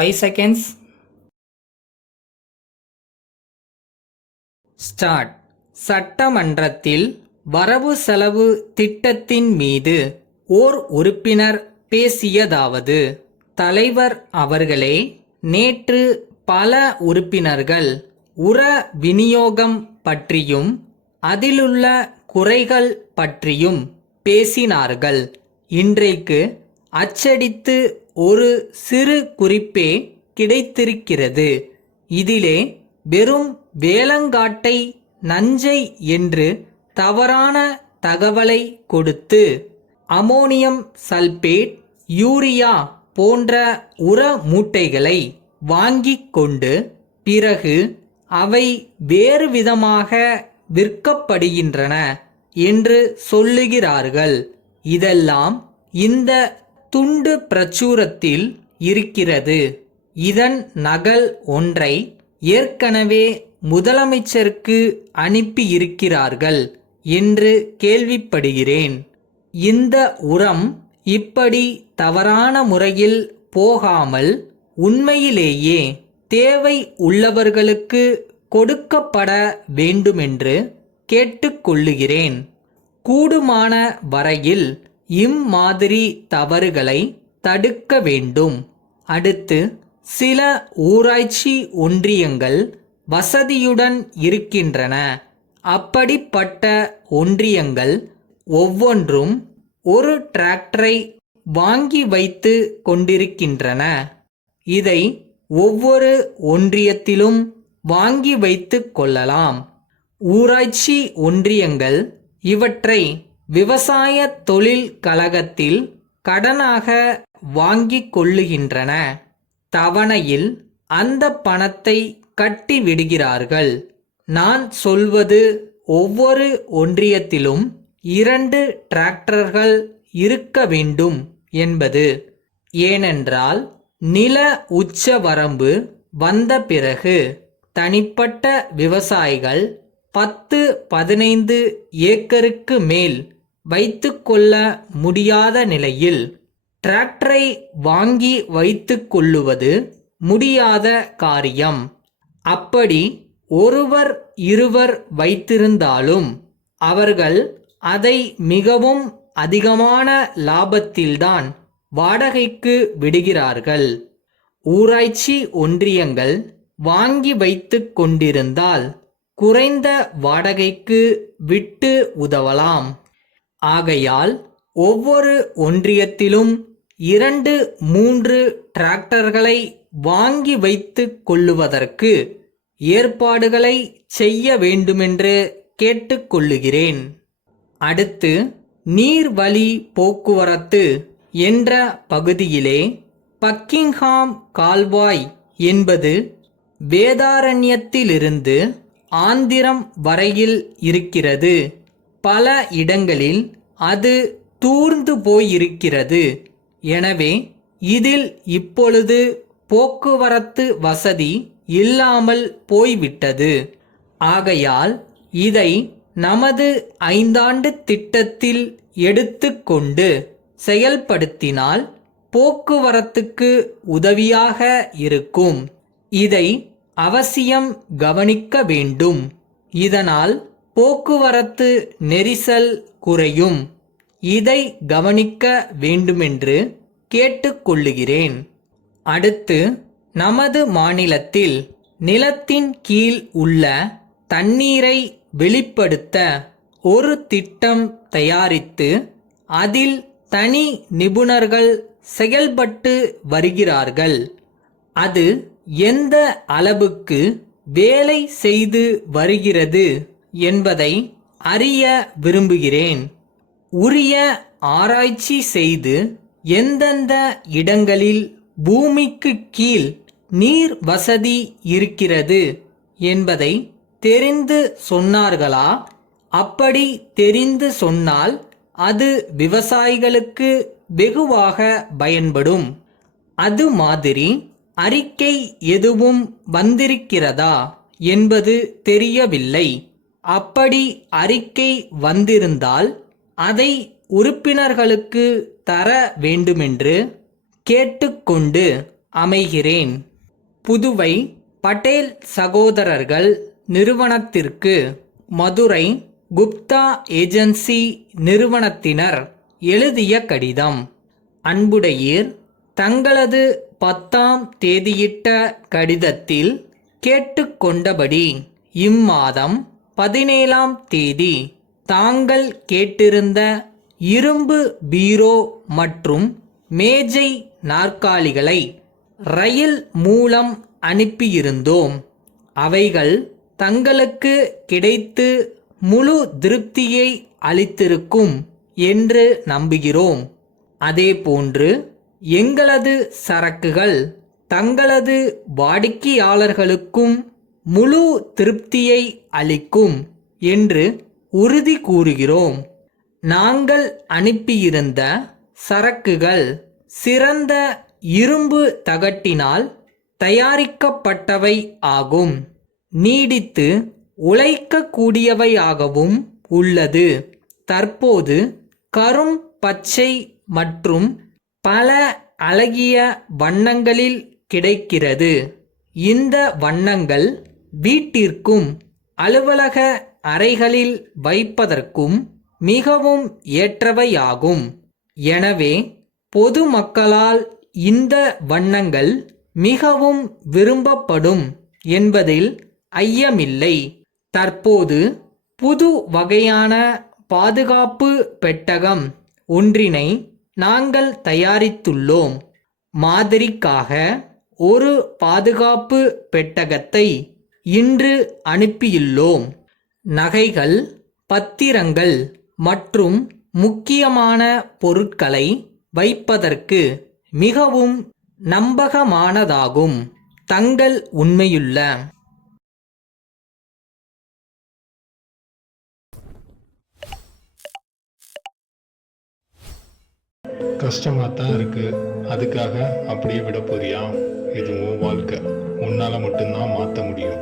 5 seconds. Start. சட்டமன்றத்தில் வரவு செலவு திட்டத்தின் மீது ஓர் உறுப்பினர் பேசியதாவது: தலைவர் அவர்களே, நேற்று பல உறுப்பினர்கள் உர விநியோகம் பற்றியும் அதிலுள்ள குறைகள் பற்றியும் பேசினார்கள். இன்றைக்கு அச்சடித்து ஒரு சிறு குறிப்பே கிடைத்திருக்கிறது. இதிலே வெறும் வேலங்காட்டை நஞ்சை என்று தவறான தகவலை கொடுத்து அமோனியம் சல்பேட், யூரியா போன்ற உர மூட்டைகளை வாங்கிக் கொண்டு பிறகு அவை வேறு விதமாக விற்கப்படுகின்றன என்று சொல்லுகிறார்கள். இதெல்லாம் இந்த துண்டு பிரச்சுரத்தில் இருக்கிறது. இதன் நகல் ஒன்றை ஏற்கனவே முதலமைச்சருக்கு அனுப்பியிருக்கிறார்கள் என்று கேள்விப்படுகிறேன். இந்த உரம் இப்படி தவறான முறையில் போகாமல் உண்மையிலேயே தேவை உள்ளவர்களுக்கு கொடுக்கப்பட வேண்டுமென்று கேட்டுக்கொள்ளுகிறேன். கூடுமான வரையில் இம்மாதிரி தவறுகளை தடுக்க வேண்டும். அடுத்து, சில ஊராட்சி ஒன்றியங்கள் வசதியுடன் இருக்கின்றன. அப்படிப்பட்ட ஒன்றியங்கள் ஒவ்வொன்றும் ஒரு டிராக்டரை வாங்கி வைத்து கொண்டிருக்கின்றன. இதை ஒவ்வொரு ஒன்றியத்திலும் வாங்கி வைத்து கொள்ளலாம். ஊராட்சி ஒன்றியங்கள் இவற்றை விவசாய தொழில் கழகத்தில் கடனாக வாங்கிக் கொள்ளுகின்றன. தவணையில் அந்த பணத்தை கட்டி விடுகிறார்கள். நான் சொல்வது ஒவ்வொரு ஒன்றியத்திலும் 2 டிராக்டர்கள் இருக்க வேண்டும் என்பது. ஏனென்றால் நில உச்ச வரம்பு வந்த பிறகு தனிப்பட்ட விவசாயிகள் 10-15 ஏக்கருக்கு மேல் வைத்துக்கொள்ள முடியாத நிலையில் டிராக்டரை வாங்கி வைத்துக் கொள்ளுவது முடியாத காரியம். அப்படி ஒருவர் இருவர் வைத்திருந்தாலும் அவர்கள் அதை மிகவும் அதிகமான லாபத்தில்தான் வாடகைக்கு விடுகிறார்கள். ஊராட்சி ஒன்றியங்கள் வாங்கி வைத்துக் கொண்டிருந்தால் குறைந்த வாடகைக்கு விட்டு உதவலாம். ஆகையால் ஒவ்வொரு ஒன்றியத்திலும் 2-3 டிராக்டர்களை வாங்கி வைத்துக் கொள்ளுவதற்கு ஏற்பாடுகளை செய்ய வேண்டுமென்று கேட்டுக்கொள்ளுகிறேன். அடுத்து, நீர்வழி போக்குவரத்து என்ற பகுதியிலே பக்கிங்ஹாம் கால்வாய் என்பது வேதாரண்யத்திலிருந்து ஆந்திரம் வரையில் இருக்கிறது. பல இடங்களில் அது தூர்ந்து போயிருக்கிறது. எனவே இதில் இப்பொழுது போக்குவரத்து வசதி இல்லாமல் போய்விட்டது. ஆகையால் இதை நமது 5 ஆண்டு திட்டத்தில் எடுத்துக்கொண்டு செயல்படுத்தினால் போக்குவரத்துக்கு உதவியாக இருக்கும். இதை அவசியம் கவனிக்க வேண்டும். இதனால் போக்குவரத்து நெரிசல் குறையும். இதை கவனிக்க வேண்டுமென்று கேட்டுக்கொள்ளுகிறேன். அடுத்து, நமது மாநிலத்தில் நிலத்தின் கீழ் உள்ள தண்ணீரை வெளிப்படுத்த ஒரு திட்டம் தயாரித்து அதில் தனி நிபுணர்கள் செயல்பட்டு வருகிறார்கள். அது எந்த அளவுக்கு வேலை செய்து வருகிறது என்பதை அறிய விரும்புகிறேன். உரிய ஆராய்ச்சி செய்து எந்தெந்த இடங்களில் பூமிக்கு கீழ் நீர் வசதி இருக்கிறது என்பதை தெரிந்து சொன்னார்களா? அப்படி தெரிந்து சொன்னால் அது விவசாயிகளுக்கு வெகுவாக பயன்படும். அது மாதிரி அறிக்கை எதுவும் வந்திருக்கிறதா என்பது தெரியவில்லை. அப்படி அறிக்கை வந்திருந்தால் அதை உறுப்பினர்களுக்கு தர வேண்டுமென்று கேட்டுக்கொண்டு அமைகிறேன். புதுவை பட்டேல் சகோதரர்கள் நிறுவனத்திற்கு மதுரை குப்தா ஏஜென்சி நிறுவனத்தினர் எழுதிய கடிதம். அன்புடையீர், தங்களது 10ஆம் தேதியிட்ட கடிதத்தில் கேட்டுக்கொண்டபடி இம்மாதம் 17ஆம் தேதி தாங்கள் கேட்டிருந்த இரும்பு பீரோ மற்றும் மேஜை நாற்காலிகளை ரயில் மூலம் அனுப்பியிருந்தோம். அவைகள் தங்களுக்கு கிடைத்து முழு திருப்தியை அளித்திருக்கும் என்று நம்புகிறோம். அதேபோன்று எங்களது சரக்குகள் தங்களது வாடிக்கையாளர்களுக்கும் முழு திருப்தியை அளிக்கும் என்று உறுதி கூறுகிறோம். நாங்கள் அனுப்பியிருந்த சரக்குகள் சிறந்த இரும்பு தகட்டினால் தயாரிக்கப்பட்டவை ஆகும். நீடித்து உழைக்கக்கூடியவையாகவும் உள்ளது. தற்போது கரும் பச்சை மற்றும் பல அழகிய வண்ணங்களில் கிடைக்கிறது. இந்த வண்ணங்கள் வீட்டிற்கும் அலுவலக அறைகளில் வைப்பதற்கும் மிகவும் ஏற்றவையாகும். எனவே பொதுமக்களால் இந்த வண்ணங்கள் மிகவும் விரும்பப்படும் என்பதில் ஐயமில்லை. தற்போது புது வகையான பாதுகாப்பு பெட்டகம் ஒன்றினை நாங்கள் தயாரித்துள்ளோம். மாதிரிக்காக ஒரு பாதுகாப்பு பெட்டகத்தை இன்று அனுப்பியுள்ளோம். நகைகள், பத்திரங்கள் மற்றும் முக்கியமான பொருட்களை வைப்பதற்கு மிகவும் நம்பகமானதாகும். தங்கள் உண்மையுள்ள கஷ்டமாக தான் இருக்கு. அதுக்காக அப்படியே விட போறியா? இது உன் வாழ்க்கை. உன்னால மட்டும்தான் மாற்ற முடியும்.